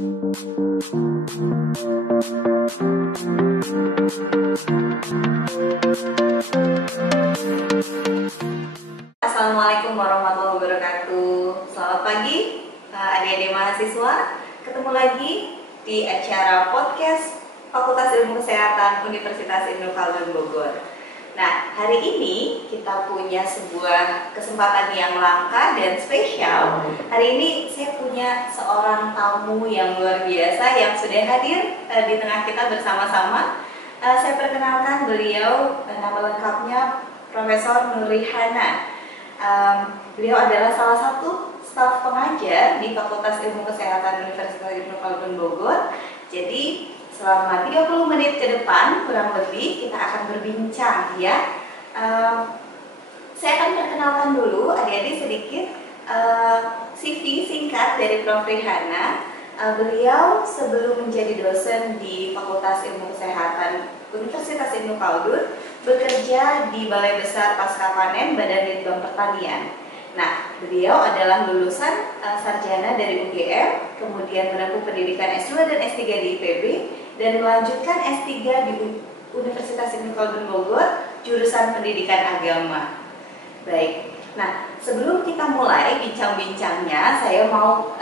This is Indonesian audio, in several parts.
Assalamualaikum warahmatullahi wabarakatuh. Selamat pagi adik-adik mahasiswa. Ketemu lagi di acara podcast Fakultas Ilmu Kesehatan Universitas Ibnu Khaldun Bogor. Nah, hari ini kita punya sebuah kesempatan yang langka dan spesial. Hari ini saya punya seorang tamu yang luar biasa yang sudah hadir di tengah kita bersama-sama. Saya perkenalkan beliau, nama lengkapnya Profesor Nurihana. Beliau adalah salah satu staf pengajar di Fakultas Ilmu Kesehatan Universitas Ibnu Khaldun Bogor. Jadi selama 30 menit ke depan kurang lebih kita akan berbincang ya. Saya akan perkenalkan dulu adik-adik sedikit CV singkat dari Prof. Rihana. Beliau sebelum menjadi dosen di Fakultas Ilmu Kesehatan Universitas Ibnu Khaldun bekerja di Balai Besar Pascapanen Badan Litbang Pertanian. Nah, beliau adalah lulusan sarjana dari UGM, kemudian menempuh pendidikan S2 dan S3 di IPB, dan melanjutkan S3 di Universitas Ibnu Khaldun Bogor, jurusan pendidikan agama. Baik, nah sebelum kita mulai bincang-bincangnya, saya mau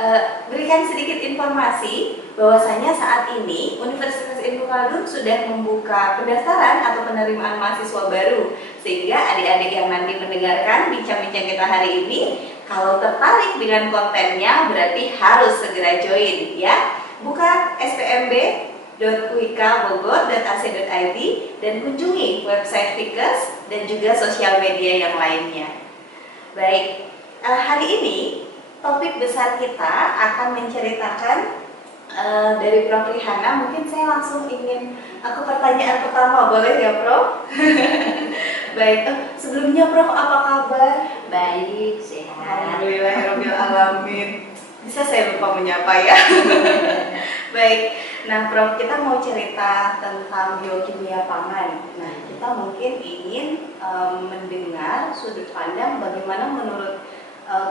berikan sedikit informasi bahwasanya saat ini Universitas Ibnu Khaldun sudah membuka pendaftaran atau penerimaan mahasiswa baru, sehingga adik-adik yang nanti mendengarkan bincang-bincang kita hari ini, kalau tertarik dengan kontennya berarti harus segera join ya. Buka spmb.uik.bogor.ac.id dan kunjungi website Fikes dan juga sosial media yang lainnya. Baik, hari ini topik besar kita akan menceritakan dari Prof. Rihana. Mungkin saya langsung ingin ke pertanyaan pertama, boleh ya Prof? Baik, sebelumnya Prof apa kabar? Baik, sehat. Alhamdulillahirabbil alamin. Bisa saya lupa menyapa ya. Baik, nah Prof, kita mau cerita tentang biokimia pangan. Nah, kita mungkin ingin mendengar sudut pandang bagaimana menurut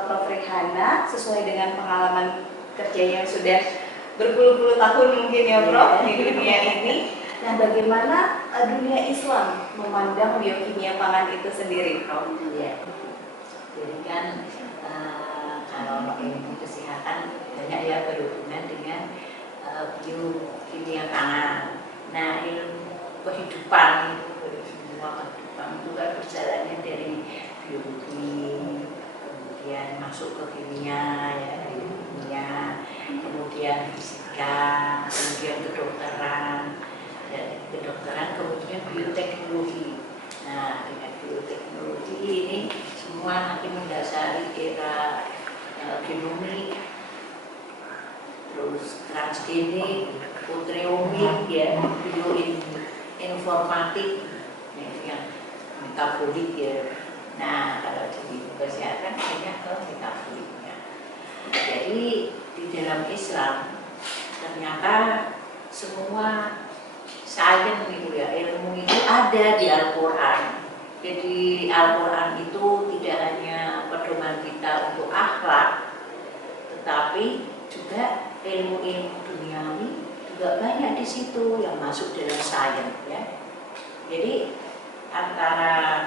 Prof. Rihana sesuai dengan pengalaman kerja yang sudah berpuluh-puluh tahun mungkin ya Prof di dunia ini. Nah, bagaimana dunia Islam memandang biokimia pangan itu sendiri, Prof? Ya. Jadi kan kalau ilmu kesehatan banyak ya berhubungan dengan biokimia pangan. Nah, ilmu kehidupan itu semua kehidupan itu kan berjalannya dari biologi, kemudian masuk ke kimia, ya dari kimia, kemudian fisika, kemudian kedokteran, dan kedokteran kemudian bioteknologi. Nah, dengan bioteknologi ini semua nanti mendasari era genomik, terus transgenik, proteomik, ya, bioinformatik, yang metabolik ya. Nah, kalau di kesehatan banyak ke metaboliknya. Jadi di dalam Islam ternyata semua sains itu ya, ilmu itu ada di Al-Quran. Jadi Al-Quran itu tidak hanya pedoman kita untuk akhlak, tetapi juga ilmu-ilmu duniawi juga banyak di situ yang masuk dalam sains ya. Jadi antara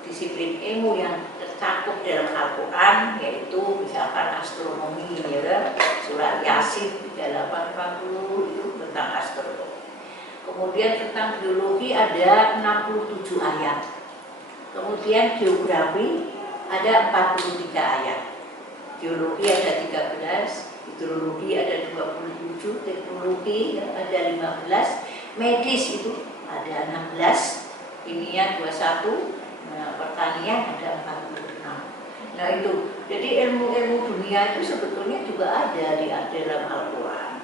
disiplin ilmu yang tercakup dalam Al-Quran yaitu misalkan astronomi ya, surat Yasin 3840 itu tentang astronomi. Kemudian tentang biologi ada 67 ayat. Kemudian geografi ada 43 ayat. Geologi ada 13, hidrologi ada 27, teknologi ada 15, medis itu ada 16, kimia 21, pertanian ada 46. Nah itu, jadi ilmu-ilmu dunia itu sebetulnya juga ada di dalam Al-Quran.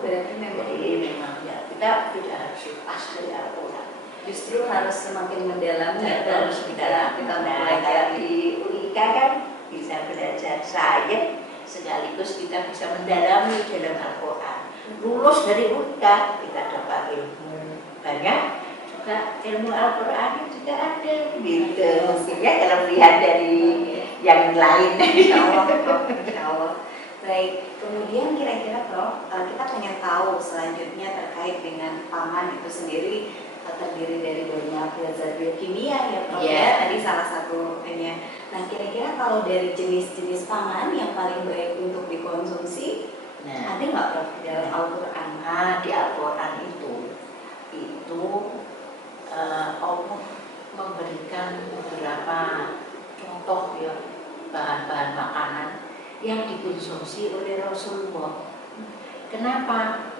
Berarti memang ya, kita tidak harus lepas dari Al-Quran. Justru harus semakin mendalami ya, harus mendalami. Kita belajar belajar di UIK kan bisa belajar sains sekaligus kita bisa mendalami dalam Al-Quran. Lulus dari UIK kita dapat ilmu banyak, juga ilmu Al-Quran juga ada gitu. Mungkin ya kalau lihat dari yang lain. Insya Allah. Baik, kemudian kira-kira Prof, kita pengen tahu selanjutnya terkait dengan pangan itu sendiri terdiri dari banyak zat biokimia ya Prof ya, tadi salah satunya. Nah kira-kira kalau dari jenis-jenis pangan yang paling baik untuk dikonsumsi, ada nggak Prof di dalam Al-Quran? Di Al-Quran itu Allah memberikan beberapa contoh ya bahan-bahan makanan yang dikonsumsi oleh Rasulullah. Kenapa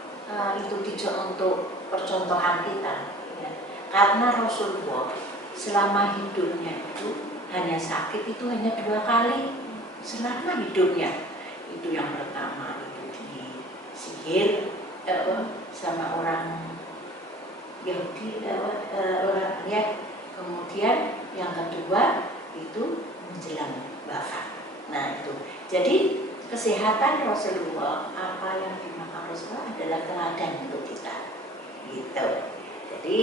itu tidak untuk percontohan kita? Ya. Karena Rasulullah selama hidupnya itu hanya sakit itu hanya 2 kali selama hidupnya. Itu yang pertama itu disihir sama orang Yahudi, orang ya. Kemudian yang kedua itu menjelang wafat. Nah itu. Jadi kesehatan Rasulullah, apa yang dimakan Rasulullah adalah teladan untuk kita. Gitu. Jadi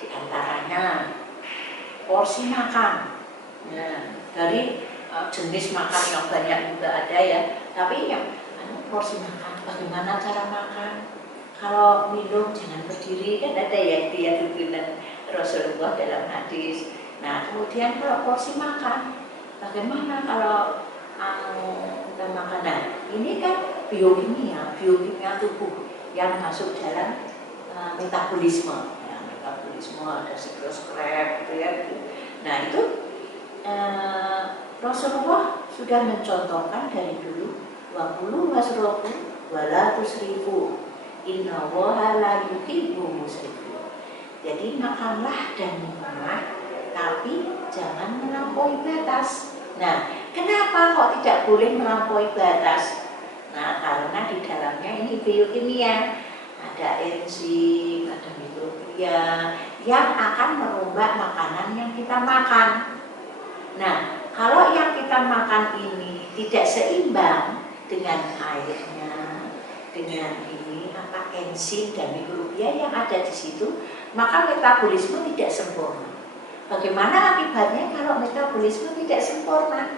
diantaranya porsi makan. Nah, dari jenis makan yang banyak juga ada ya. Tapi yang porsi makan, bagaimana cara makan? Kalau minum jangan berdiri, kan ada ya dia tuntunan Rasulullah dalam hadis. Nah kemudian kalau porsi makan, bagaimana kalau kita makan? Nah ini kan biokimia tubuh yang masuk dalam metabolisme. Ya, metabolisme ada siklus Krebs gitu ya. Nah itu Rasulullah sudah mencontohkan dari dulu, wa kulu wasrobu wala tusrifu. Inna woha la yuhibbu musrifin. Jadi makanlah dan minumlah, tapi jangan melampaui batas. Nah, kenapa kok tidak boleh melampaui batas? Nah, karena di dalamnya ini biokimia, ada enzim, ada mikrobia yang akan merubah makanan yang kita makan. Nah, kalau yang kita makan ini tidak seimbang dengan airnya, dengan enzim dan mikrobia yang ada di situ, maka metabolisme tidak sempurna. Bagaimana akibatnya kalau metabolisme tidak sempurna?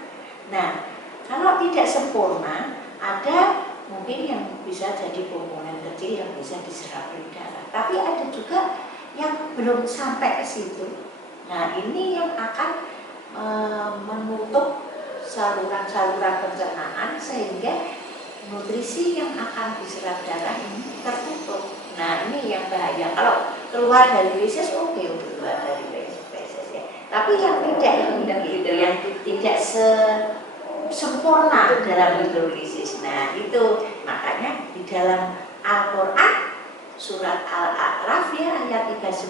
Nah, kalau tidak sempurna, ada mungkin yang bisa jadi komponen kecil yang bisa diserap oleh darah. Tapi ada juga yang belum sampai ke situ. Nah, ini yang akan menutup saluran-saluran pencernaan sehingga nutrisi yang akan diserap darah ini tertutup. Nah ini yang bahaya. Kalau keluar dari feses oke, keluar dari feses ya. Tapi yang yang tidak sempurna dalam hidrolisis. Nah itu makanya di dalam Al-Quran surat Al-A'raf ya ayat 31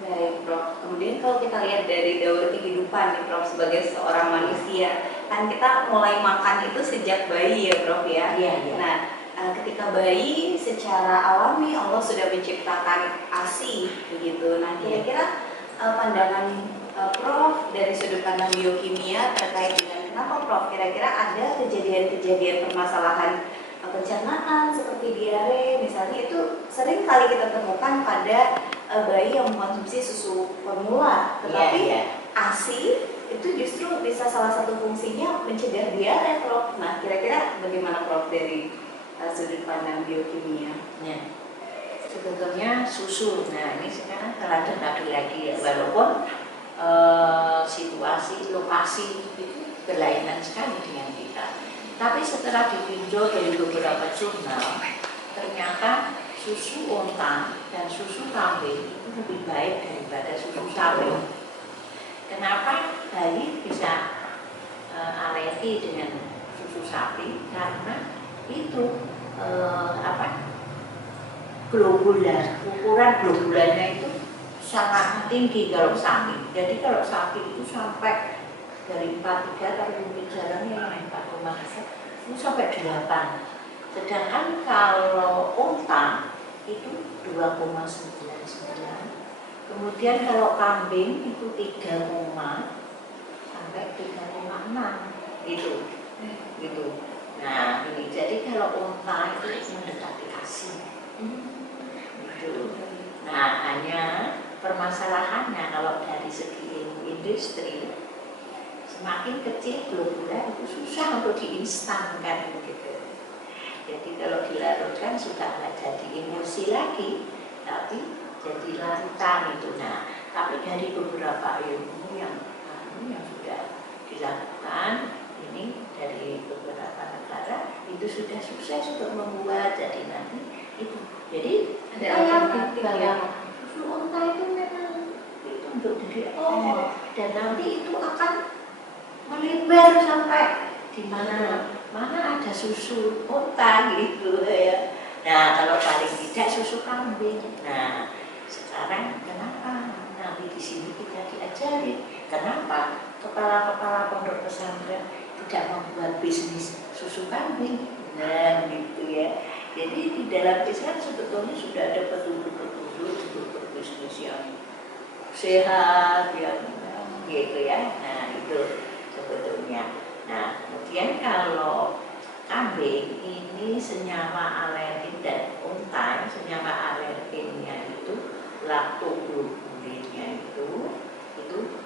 Baik Prof, kemudian kalau kita lihat dari daur kehidupan nih Prof sebagai seorang manusia, kan kita mulai makan itu sejak bayi ya Prof ya. Iya. Nah, ketika bayi secara alami Allah sudah menciptakan ASI begitu. Nah, kira-kira pandangan Prof dari sudut pandang biokimia terkait dengan kenapa Prof kira-kira ada kejadian-kejadian permasalahan pencernaan seperti diare misalnya itu sering kali kita temukan pada bayi yang mengkonsumsi susu formula, tetapi ASI itu justru bisa salah satu fungsinya mencegah diare Prof. Nah kira-kira bagaimana Prof dari sudut pandang biokimia? Ya. Sebetulnya susu, nah ini sekarang teradu lagi ya, walaupun situasi, lokasi itu berlainan sekali dengan kita. Tapi setelah ditinjau dari beberapa jurnal, ternyata susu unta dan susu kambing itu lebih baik daripada susu sapi. Kenapa bayi bisa alergi dengan susu sapi? Karena itu ukuran globulannya itu sangat tinggi kalau sapi. Jadi kalau sapi itu sampai dari 43 tapi mungkin jarangnya yang 4,1 itu sampai 8. Sedangkan kalau unta itu 2,99. Kemudian kalau kambing itu 3, sampai 3,6 gitu. Nah ini jadi kalau unta itu mendekati ASI gitu. Nah hanya permasalahannya kalau dari segi industri semakin kecil globula itu susah untuk diinstankan gitu. Jadi kalau dilarutkan sudah nggak jadi emulsi lagi, tapi jadi larutan itu. Nah, tapi dari beberapa ilmu yang sudah dilakukan ini dari beberapa negara itu sudah sukses untuk membuat jadi nanti itu. Jadi Ada alternatif alternatif ya. Susu unta itu memang itu untuk dari dan nanti itu akan melebar sampai di mana ada susu unta gitu ya. Nah, kalau paling tidak susu kambing. Nah, sekarang kenapa nanti di sini kita diajari kenapa kepala-kepala pondok pesantren tidak membuat bisnis susu kambing. Nah, gitu ya. Jadi di dalam Islam sebetulnya sudah ada petunjuk-petunjuk untuk berbisnis yang sehat, yang gitu ya. Nah, itu sebetulnya. Nah, kemudian kalau kambing ini senyawa alergen dan unta senyawa alergennya itu laktoglobulinnya itu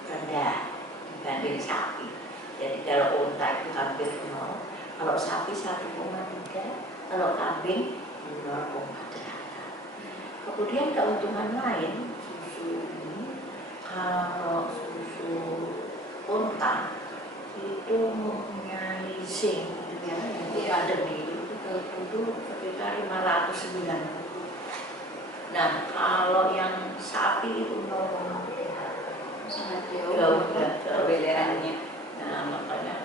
rendah dibanding sapi. Jadi kalau unta itu hampir 0, kalau sapi 1,3, kalau kambing 0,8. Kemudian keuntungan lain susu ini, kalau susu unta itu mempunyai zinc gitu ya, yang pandemi itu sekitar 590. Nah, kalau yang sapi itu 0,3, sangat jauh perbedaannya. Nah, makanya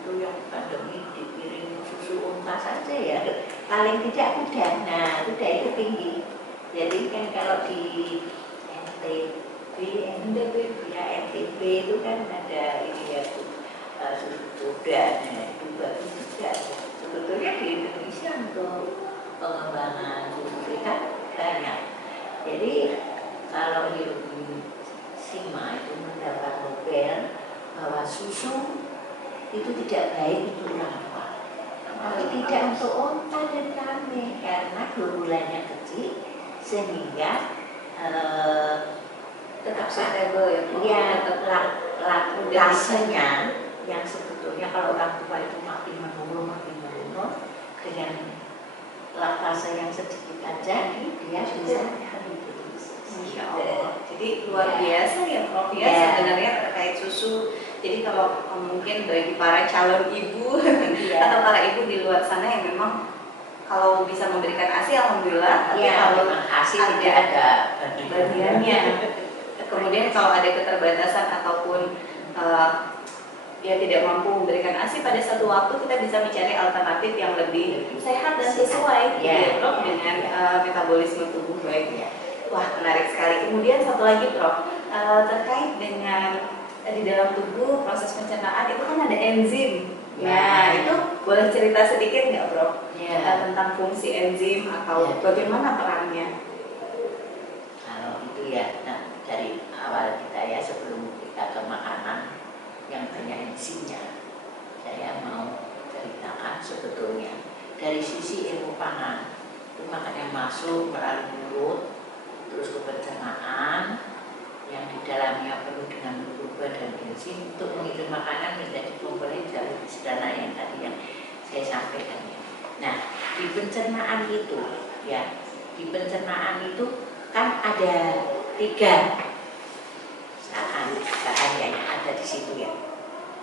itu yang pandemi dipiring susu unta saja ya, paling tidak kuda. Nah, kuda itu tinggi. Jadi kan kalau di NTB itu kan ada ini ya susu kuda. Nah, itu bagus juga. Sebetulnya di Indonesia untuk pengembangan susu sehat banyak. Jadi kalau Hiroshima itu mendapat Nobel bahwa susu itu tidak baik untuk orang tua, tapi tidak untuk unta dan kambing karena globulanya kecil sehingga Tetap sustainable ya laktasenya yang sebetulnya kalau orang tua itu makin menurun dengan laktase yang sedikit aja dia bisa Insya Allah. Jadi luar biasa ya Prof ya sebenarnya terkait susu. Jadi kalau mungkin bagi para calon ibu atau para ibu di luar sana yang memang kalau bisa memberikan ASI alhamdulillah, tapi kalau ASI tidak ada bagiannya. Kemudian kalau ada keterbatasan ataupun dia tidak mampu memberikan ASI pada satu waktu, kita bisa mencari alternatif yang lebih sehat dan sesuai Prof dengan metabolisme tubuh baiknya. Wah, menarik sekali. Kemudian satu lagi Prof, terkait dengan di dalam tubuh proses pencernaan itu kan ada enzim. Nah, itu boleh cerita sedikit nggak Prof tentang fungsi enzim atau bagaimana perannya? Kalau itu ya, nah, dari awal kita ya sebelum kita ke makanan yang banyak enzimnya, saya mau ceritakan sebetulnya dari sisi ilmu pangan itu makanan masuk melalui mulut terus ke pencernaan yang di dalamnya penuh dengan mikroba dan enzim untuk mengirim makanan menjadi komponen jauh lebih sederhana yang tadi yang saya sampaikan ya. Nah, di pencernaan itu ya, di pencernaan itu kan ada 3 bahan yang ada di situ ya.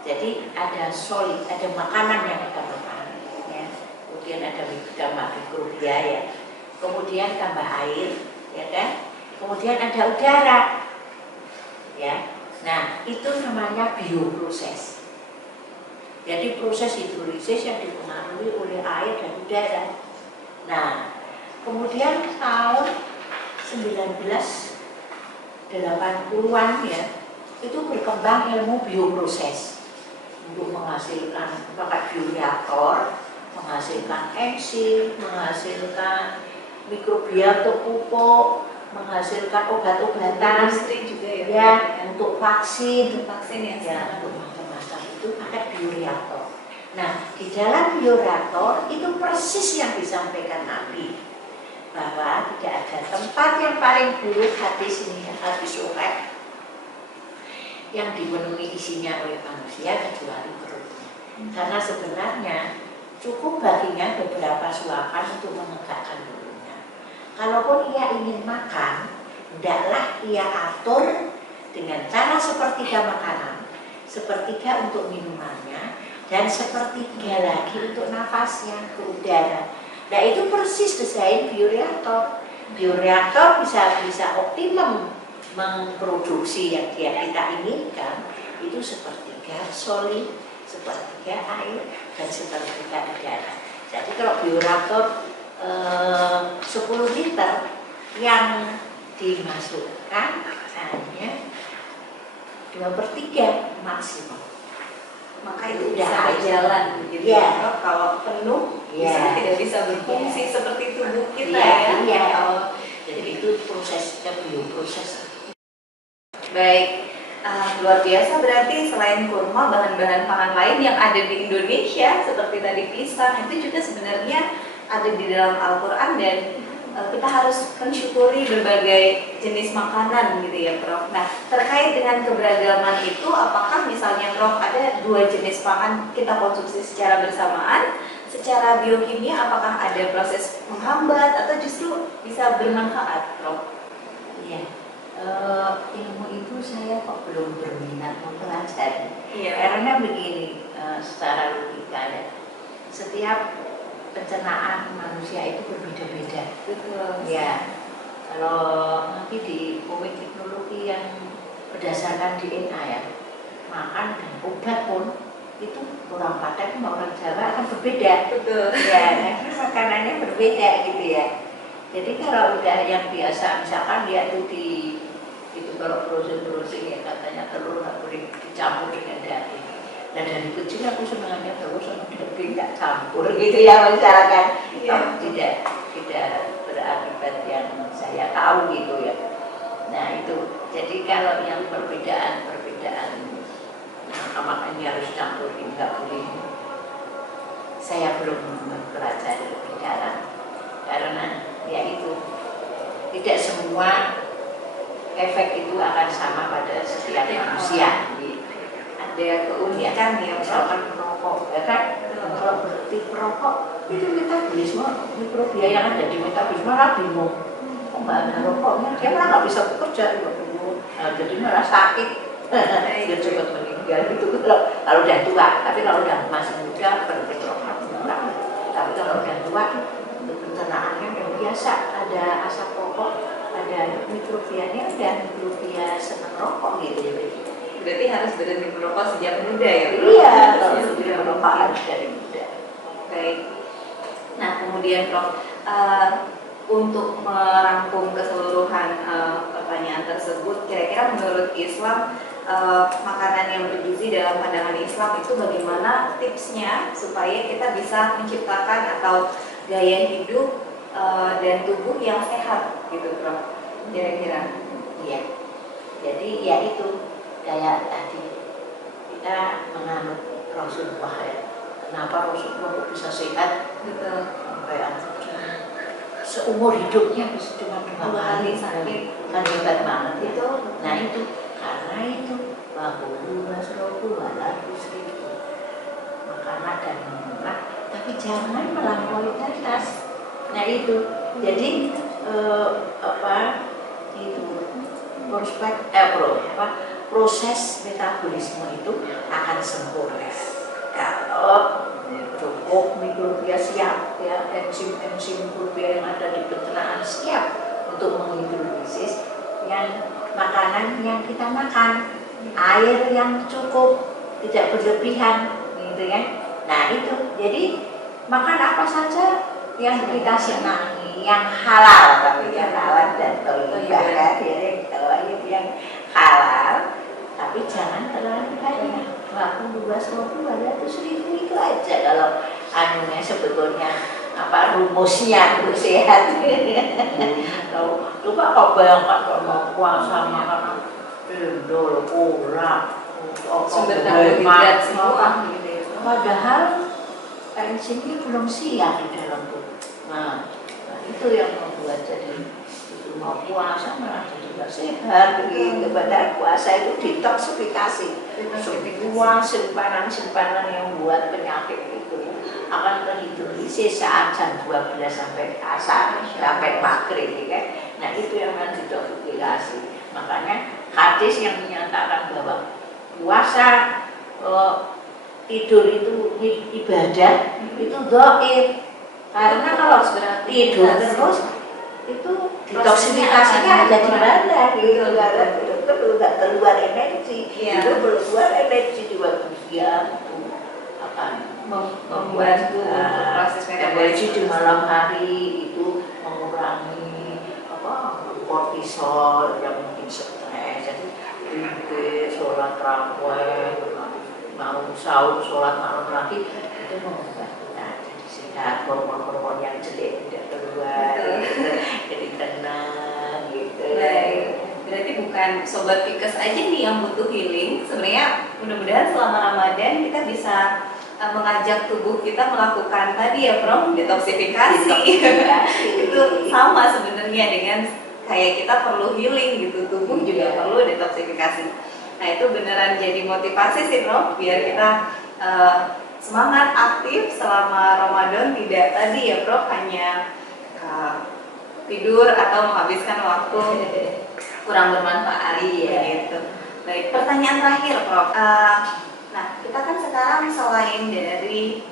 Jadi ada solid, ada makanan yang kita makan ya. Kemudian ada mikrobia ya. Kemudian tambah air ya kan. Kemudian ada udara ya. Nah, itu namanya bioproses. Jadi proses hidrolisis yang dipengaruhi oleh air dan udara. Nah, kemudian tahun 1980-an ya, itu berkembang ilmu bioproses untuk menghasilkan pakai bioreaktor, menghasilkan enzim, menghasilkan mikrobia untuk pupuk, menghasilkan obat-obatan, Industri juga ya untuk vaksin, ya untuk macam-macam itu pakai bioreaktor. Nah, di dalam bioreaktor itu persis yang disampaikan Nabi bahwa tidak ada tempat yang paling buruk hadis ini, hadis Uqaid, yang dipenuhi isinya oleh manusia kecuali perutnya. Karena sebenarnya cukup baginya beberapa suapan untuk menegakkan mulutnya. Kalaupun ia ingin makan, hendaklah ia atur dengan cara sepertiga makanan, sepertiga untuk minumannya, dan sepertiga lagi untuk nafasnya ke udara. Nah itu persis desain bioreaktor. Bioreaktor bisa optimum memproduksi yang kita inginkan itu sepertiga solid, sepertiga air, dan sepertiga udara. Jadi kalau bioreaktor 10 liter yang dimasukkan hanya 2/3 maksimum. Maka itu bisa berjalan begitu ya. Kalau penuh tidak bisa berfungsi seperti tubuh kita ya. Jadi itu prosesnya bioproses. Baik, luar biasa. Berarti selain kurma, bahan-bahan pangan lain yang ada di Indonesia seperti tadi pisang itu juga sebenarnya ada di dalam Al-Quran, dan kita harus mensyukuri berbagai jenis makanan gitu ya Prof. Nah, terkait dengan keberagaman itu, apakah misalnya Prof ada 2 jenis pangan kita konsumsi secara bersamaan, secara biokimia apakah ada proses menghambat atau justru bisa bermanfaat Prof? Iya, ilmu itu saya kok belum berminat mempelajari. Iya. Karena begini, secara logika ya, setiap pencernaan manusia itu berbeda-beda. Betul. Ya, kalau nanti di komik teknologi yang berdasarkan DNA ya, makan dan obat pun itu orang Padang sama orang Jawa akan berbeda. Betul. Ya, karena makanannya berbeda gitu ya. Jadi kalau udah yang biasa, misalkan dia itu kalau browsing ya katanya telur nggak boleh dicampur dengan daging. Dan dari kecil aku senangnya telur sama daging nggak campur gitu ya misalkan. Tidak berakibat yang saya tahu gitu ya. Nah itu, jadi kalau yang perbedaan makanya harus campur nggak boleh. Saya belum mempelajari lebih dalam karena ya itu tidak semua efek itu akan sama pada setiap manusia. Ada keunikan ya, misalkan merokok, ya kan? Kalau berhenti merokok itu metabolisme mikrobia yang ada di metabolisme malah bingung. Kok nggak ada rokoknya? Dia malah nggak bisa bekerja, jadi malah sakit. Dia cepat meninggal. Itu kalau udah tua, tapi kalau udah masih muda berperokok kurang. Tapi kalau udah tua, pencernaannya udah biasa, ada asap rokok, ada mikrobianya, dan mikrobia senang rokok gitu ya. Berarti harus berhenti merokok sejak muda ya? Iya, kalau berhenti merokok harus dari muda. Baik. Nah kemudian Prof, untuk merangkum keseluruhan pertanyaan tersebut, kira-kira menurut Islam makanan yang bergizi dalam pandangan Islam itu bagaimana tipsnya supaya kita bisa menciptakan atau gaya hidup dan tubuh yang sehat gitu Prof? Kira-kira? Iya. Jadi ya itu kayak tadi kita menganut Rasulullah ya. Kenapa Rasulullah kok bisa sehat? Betul. Sampai seumur hidupnya bisa cuma 2 kali sakit, kan hebat banget ya. Itu. Nah itu karena itu bahwa Rasulullah wala itu makanan dan minuman, tapi jangan melampaui batas. Nah itu jadi proses metabolisme itu akan sempurna kalau cukup mikrobia siap ya, enzim mikrobia yang ada di pencernaan siap untuk menghidrolisis yang makanan yang kita makan, air yang cukup, tidak berlebihan gitu ya. Nah itu jadi makan apa saja yang kita senangi, yang halal, tapi yang halal dan thayyibah kan, yang halal, tapi jangan terlalu banyak. 200.000 itu aja kalau anunya sebetulnya apa rumusnya untuk sehat. Coba kau bayangkan kalau puasa makan cendol, kurang, sumber karbohidrat semua gitu ya. Padahal enzimnya belum siap di dalam tubuh. Nah, itu yang membuat jadi justru mau puasa malah jadi nggak sehat gitu. Padahal puasa itu detoksifikasi. Semua simpanan-simpanan yang buat penyakit itu akan terhidrolisis saat jam 12 sampai asar sampai maghrib kan. Nah itu yang akan detoksifikasi. Makanya hadis yang menyatakan bahwa puasa tidur itu ibadah itu dhaif. Karena kalau tidur terus itu detoksifikasinya ada di mana gitu, nggak keluar energi, itu keluar energi di waktu siang itu akan membantu proses energi di malam hari itu mengurangi kortisol yang mungkin stres. Jadi sholat raweh, mau sahur sholat malam lagi itu membuat kita jadi sehat, hormon-hormon yang jelek tidak keluar, jadi tenang gitu. Baik. Berarti bukan sobat pikes aja nih yang butuh healing. Sebenarnya mudah-mudahan selama Ramadan kita bisa mengajak tubuh kita melakukan tadi ya Prof, detoksifikasi. Itu sama sebenarnya dengan kayak kita perlu healing gitu, tubuh juga perlu detoksifikasi. Nah itu beneran jadi motivasi sih Prof, biar kita semangat aktif selama Ramadan, tidak tadi ya Prof hanya tidur atau menghabiskan waktu kurang bermanfaat gitu. Baik, pertanyaan terakhir Prof. Nah kita kan sekarang selain dari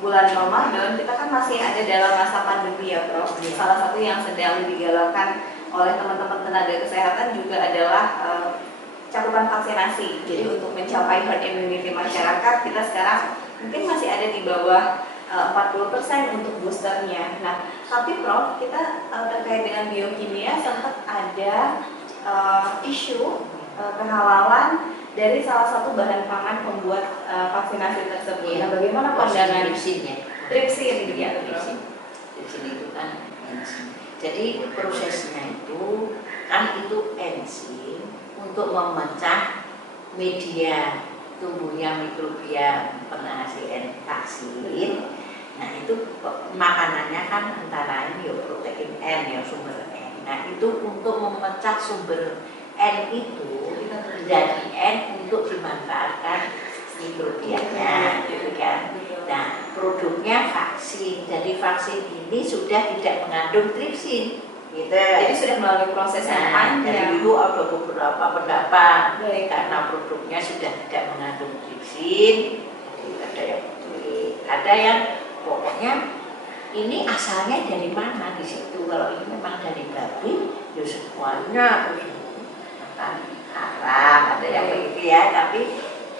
bulan Ramadan, kita kan masih ada dalam masa pandemi ya Prof. Salah satu yang sedang digalakan oleh teman-teman tenaga kesehatan juga adalah cakupan vaksinasi. Jadi untuk mencapai herd immunity masyarakat, kita sekarang mungkin masih ada di bawah 40% untuk boosternya. Nah, tapi Prof, kita terkait dengan biokimia sempat ada isu kehalalan dari salah satu bahan pangan pembuat vaksinasi tersebut. Nah, bagaimana pandangan tripsin tripsin itu kan enzim. Jadi prosesnya itu kan itu enzim untuk memecah media tumbuhnya mikrobia penghasil vaksin. Nah itu makanannya kan antara lain ya protein N ya sumber N. Nah itu untuk memecah sumber N itu menjadi N untuk dimanfaatkan mikrobianya, gitu kan. Nah produknya vaksin. Jadi vaksin ini sudah tidak mengandung tripsin. Gitu. Jadi sudah melalui proses yang panjang. Dari itu ada beberapa pendapat karena produknya sudah tidak mengandung tripsin. Jadi ada yang pokoknya ini asalnya dari mana di situ. Kalau ini memang dari babi, ya semuanya akan haram. Ada yang begitu ya. Tapi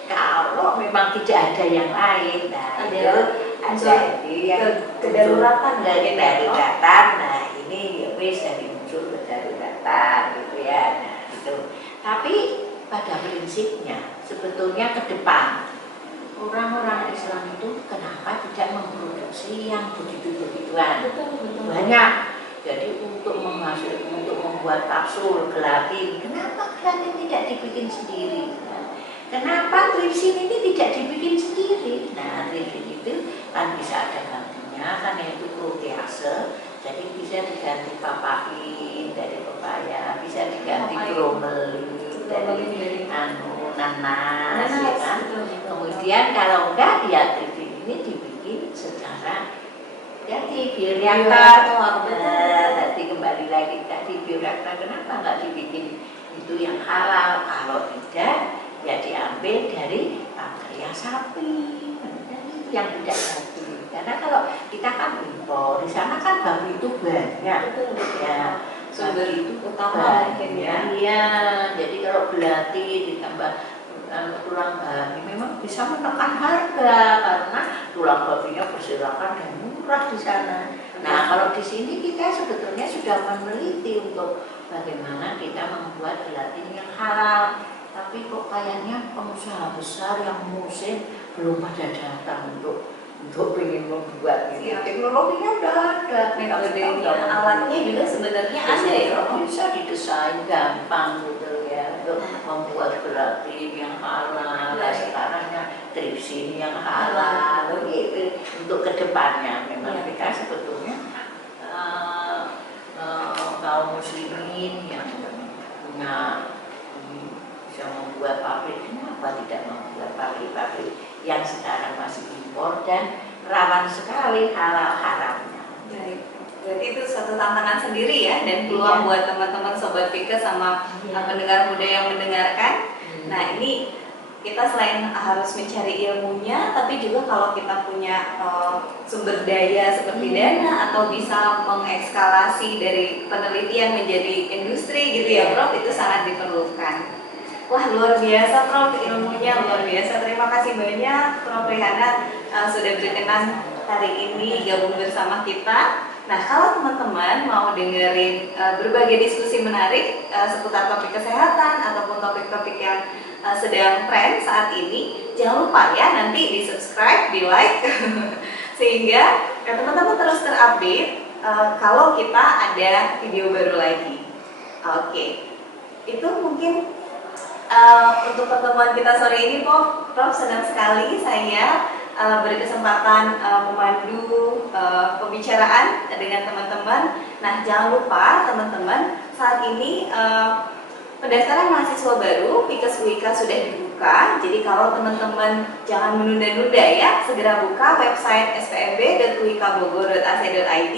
kalau memang tidak ada yang lain, nah itu ada yang kedaruratan dari daruratan. Nah ini ya wis dari muncul kedaruratan gitu ya. Nah itu. Tapi pada prinsipnya sebetulnya ke depan orang-orang Islam itu kenapa tidak memproduksi yang begitu-begituan? Banyak. Jadi untuk membuat kapsul gelatin, kenapa gelatin tidak dibikin sendiri? Kenapa tripsin ini tidak dibikin sendiri? Nah, tripsin itu kan bisa ada gantinya, kan yaitu protease. Jadi bisa diganti papain dari pepaya, bisa diganti bromelin dari nanas, ya kan? Kemudian kalau enggak, ya tripsin ini dibikin secara jadi bioreaktor. Nanti kembali lagi tadi bioreaktor, kenapa enggak dibikin itu yang halal? Kalau tidak, ya diambil dari pankreas sapi, yang tidak babi. Karena kalau kita kan impor, di sana kan babi itu banyak, ya sumber itu utama mungkin ya. Iya, jadi kalau belati ditambah tulang babi memang bisa menekan harga karena tulang babinya berserakan dan murah di sana. Nah kalau di sini kita sebetulnya sudah meneliti untuk bagaimana kita membuat gelatin yang halal. Tapi kok kayaknya pengusaha besar yang musim belum pada datang untuk ingin membuat gitu. Teknologinya udah ada, metodenya, alatnya juga sebenarnya ada ya. Bisa didesain gampang gitu ya untuk membuat gelatin yang halal. Sekarangnya tripsin yang halal gitu. Untuk kedepannya memang kita sebetulnya kaum dan rawan sekali halal haramnya. Baik. Berarti itu suatu tantangan sendiri ya, dan peluang buat teman-teman Sobat Fika sama pendengar muda yang mendengarkan. Nah, ini kita selain harus mencari ilmunya, tapi juga kalau kita punya sumber daya seperti dana atau bisa mengekskalasi dari penelitian menjadi industri gitu ya Prof, itu sangat diperlukan. Wah, luar biasa Prof, ilmunya luar biasa. Terima kasih banyak Prof Rehana sudah berkenan hari ini gabung bersama kita. Nah, kalau teman-teman mau dengerin berbagai diskusi menarik seputar topik kesehatan ataupun topik-topik yang sedang tren saat ini, jangan lupa ya nanti di subscribe, di like sehingga teman-teman terus terupdate kalau kita ada video baru lagi. Oke, itu mungkin untuk pertemuan kita sore ini, Prof. Senang sekali saya berkesempatan memandu pembicaraan dengan teman-teman. Nah, jangan lupa teman-teman, saat ini pendaftaran mahasiswa baru Fikes UIK sudah dibuka. Jadi kalau teman-teman jangan menunda-nunda ya, segera buka website spmb.uikbogor.ac.id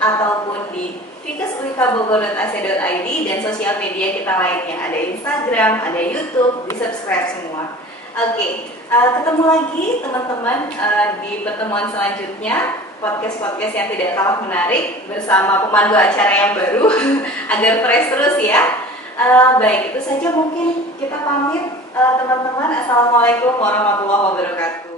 ataupun di fikes.uikbogor.ac.id dan sosial media kita lainnya. Ada Instagram, ada YouTube, di subscribe semua. Oke, ketemu lagi teman-teman di pertemuan selanjutnya, podcast-podcast yang tidak kalah menarik bersama pemandu acara yang baru agar fresh terus ya. Baik, itu saja mungkin kita pamit teman-teman. Assalamualaikum warahmatullahi wabarakatuh.